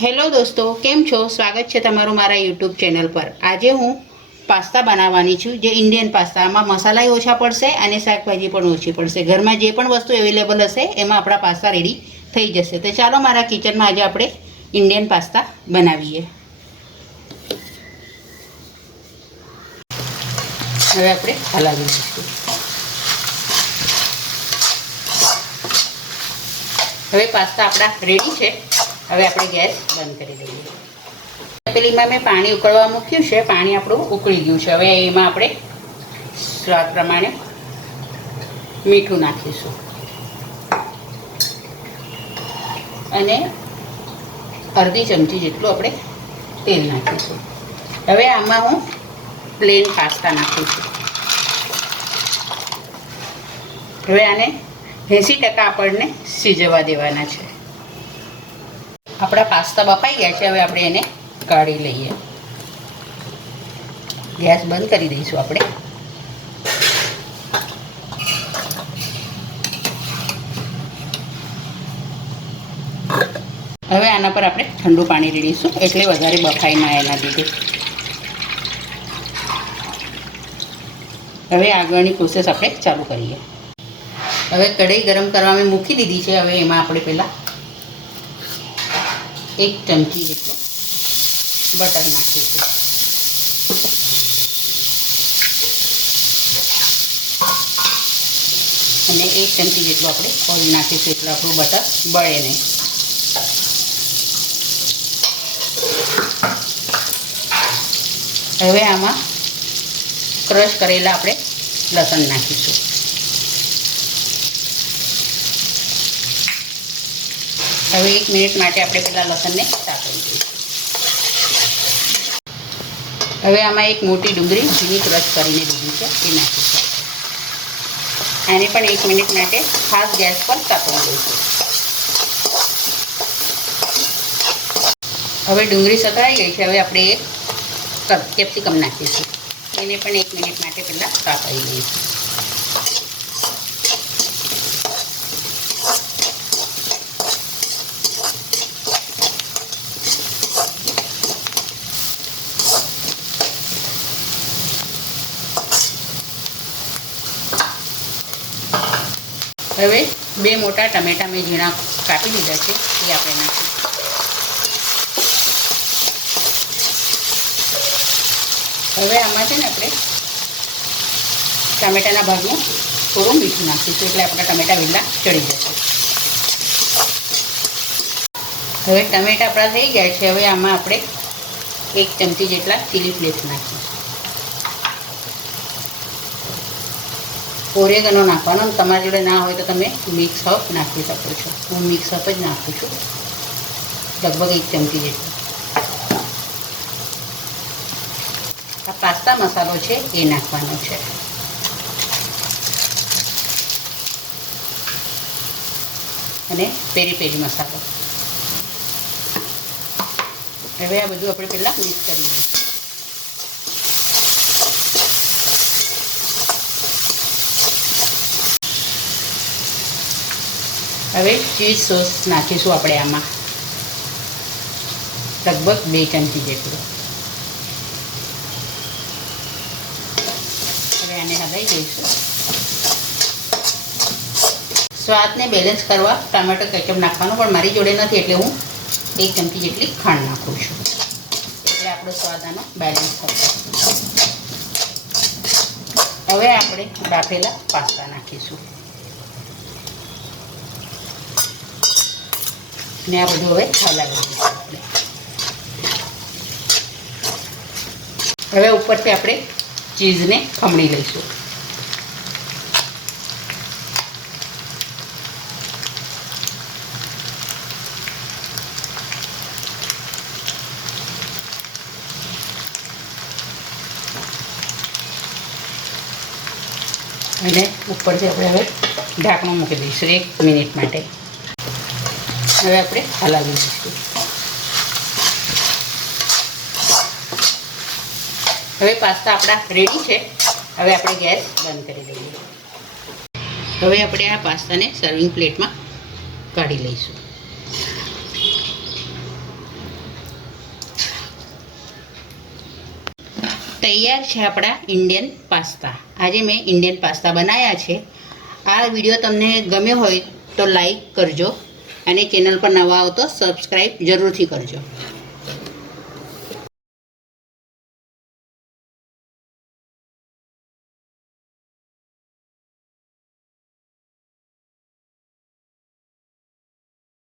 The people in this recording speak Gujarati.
હેલો દોસ્તો, કેમ છો? સ્વાગત છે તમારું મારા યુટ્યુબ ચેનલ પર। આજે હું પાસ્તા બનાવવાની છું, જે ઇન્ડિયન પાસ્તા। આમાં મસાલાય ઓછા પડશે અને શાકભાજી પણ ઓછી પડશે। ઘરમાં જે પણ વસ્તુ અવેલેબલ હશે એમાં આપણા પાસ્તા રેડી થઈ જશે। તો ચાલો મારા કિચનમાં આજે આપણે ઇન્ડિયન પાસ્તા બનાવીએ। હવે આપણે હલાવી દઈશું। હવે પાસ્તા આપણા રેડી છે। હવે આપણે ગેસ બંધ કરી દઈએ। તપેલીમાં મેં પાણી ઉકળવા મૂક્યું છે। પાણી આપણું ઉકળી ગયું છે। હવે એમાં આપણે સ્વાદ પ્રમાણે મીઠું નાખીશું અને અડધી ચમચી જેટલું આપણે તેલ નાખીશું। હવે આમાં હું પ્લેન પાસ્તા નાખીશું। હવે આને 80% આપણને સિજવા દેવાના છે। આપણા પાસ્તા બફાઈ ગયા છે। હવે આપણે એને કાઢી લઈએ। ગેસ બંધ કરી દઈશું આપણે। હવે આના પર આપણે ઠંડુ પાણી રેડીશું, એટલે વધારે બફાઈ ના એના લીધે। હવે આગળની પ્રોસેસ આપણે ચાલુ કરીએ। હવે કઢાઈ ગરમ કરવા મેં મૂકી દીધી છે। હવે એમાં આપણે પહેલાં 1 ચમચી જેટલું બટર નાખીશું અને 1 ચમચી જેટલું આપણે ઓઇલ નાખીશું, એટલે આપણું બટર બળે નહીં। હવે આમાં ક્રશ કરેલા આપણે લસણ નાખીશું। હવે 1 મિનિટ માટે આપણે પહેલાં લસણને સાતળી દઈશું। હવે આમાં એક મોટી ડુંગળી ઝીણી ક્રશ કરીને દીધી છે, એ નાખીશું। આને પણ 1 મિનિટ માટે ખાસ ગેસ પર સાતળી દઈશું। હવે ડુંગળી સતળાઈ ગઈ છે। હવે આપણે એક કેપ્સિકમ નાખીશું। એને પણ 1 મિનિટ માટે પહેલાં સાતળી દઈશું। હવે 2 મોટા ટમેટા મેં ઝીણા કાપી લીધા છે, એ આપણે નાખીશું। હવે આમાં છે ને આપણે ટામેટાના ભાગનું થોડું મીઠું નાખીશું, એટલે આપણા ટમેટા વહેલા ચડી જશે। હવે ટમેટા આપણા થઈ ગયા છે। હવે આમાં આપણે 1 ચમચી જેટલા ચીલી ફ્લેક્સ નાખીશું। ઓરેગનો નાખવાનો, તમારી જોડે ના હોય તો તમે મિક્સ હર્બ નાખી શકો છો। હું મિક્સ હર્બ જ નાખું છું, લગભગ 1 ચમચી જેટલું। આ પાસ્તા મસાલો છે એ નાખવાનો છે। અને પેરી પેરી મસાલો। હવે આ બધું આપણે પહેલાં મિક્સ કરી દઈશું। હવે ચીઝ સોસ નાખીશું આપણે આમાં, લગભગ 2 ચમચી જેટલું। હવે આને હલાવી દઈશું। સ્વાદને બેલેન્સ કરવા ટામેટો કેચઅપ નાખવાનો, પણ મારી જોડે નથી એટલે હું 1 ચમચી જેટલી ખાંડ નાખું છું, એટલે આપણો સ્વાદ આનો બેલેન્સ થશે। હવે આપણે બાફેલા પાસ્તા નાખીશું ને આ બધું હવે હલાવી દઈશું આપણે। હવે ઉપરથી આપણે ચીઝને ખમણી લઈશું। અને ઉપરથી આપણે હવે ઢાંકણું મૂકી દઈશું 1 મિનિટ માટે। હવે આપણે હલાવી દઈશું। હવે પાસ્તા આપણા રેડી છે। હવે આપણે ગેસ બંધ કરી દઈએ। હવે આપણે આ પાસ્તાને સર્વિંગ પ્લેટમાં કાઢી લઈશું। તૈયાર છે આપણા ઇન્ડિયન પાસ્તા. આજે મેં ઇન્ડિયન પાસ્તા બનાવ્યા છે. આ વિડીયો તમને ગમ્યો હોય તો લાઈક કરજો અને ચેનલ પર નવા આવો તો સબસ્ક્રાઈબ જરૂરથી કરજો.